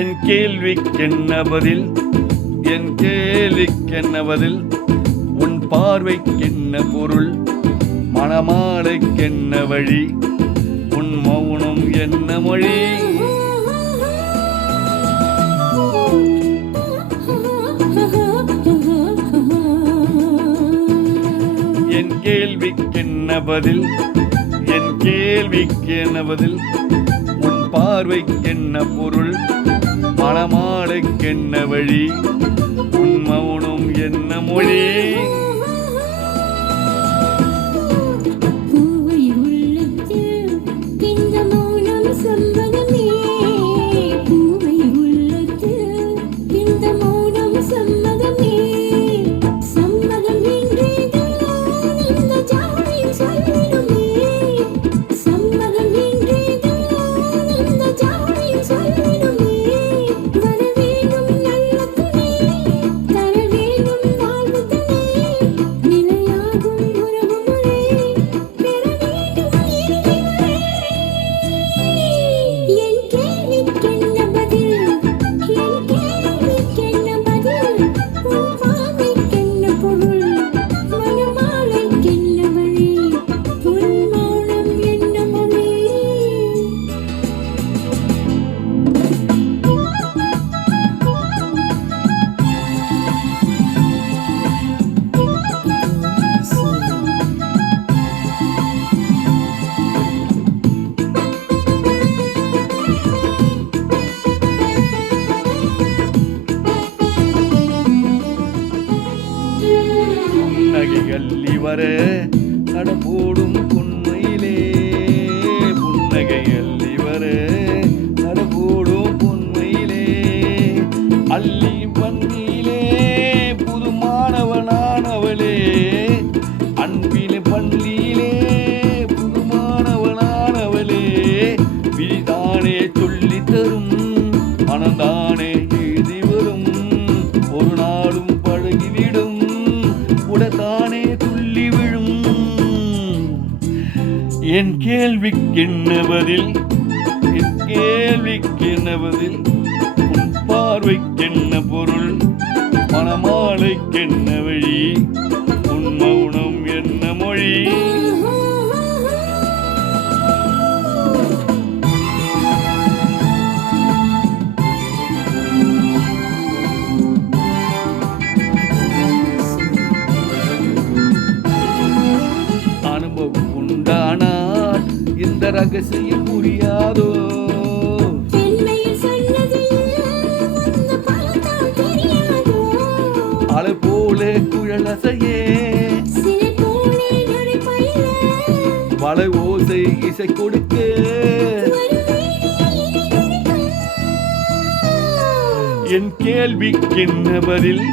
என் கேள்விக்கென்ன பதில், என் கேள்விக்கென்ன பதில், உன் பார்வைக்கென்ன பொருள், மணமாலைக்கென்ன வழி, உன் மௌனம் என்ன மொழி. என் கேள்விக்கென்ன பதில், என் கேள்விக்கென்ன பதில், உன் பார்வைக்கென்ன பொருள், மணமாலைக்கென்ன வழி, உன் மௌனம் என்ன மொழி. புன்னகையள்ளி வர நடப்போடும் பொன்மையிலே, புன்னகையள்ளி வர நடப்போடும் பொன்மையிலே, அள்ளி பண்ணிலே புது மாணவனானவளே, அன்பிலே பள்ளியிலே புது மாணவனானவளே, விழிதானே சொல்லி தரும் மனந்தானே எழுதி வரும், ஒரு நாளும் பழகிவிடும் உடத்தானே துள்ளி விழும். என் கேள்விக்கென்ன பதில், என் கேள்விக்கென்ன பதில், உன் பார்வைக்கென்ன பொருள், மணமாலைக்கென்ன வழி, உன் மௌனம் என்ன மொழி. உண்டானால் இந்த ரகசியம் புரியாதோ, அலை போல குழலசையே வளை ஓசை இசை கொடுக்க, என் கேள்விக்கென்ன பதில்,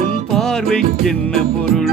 உன் பார்வைக்கென்ன பொருள்,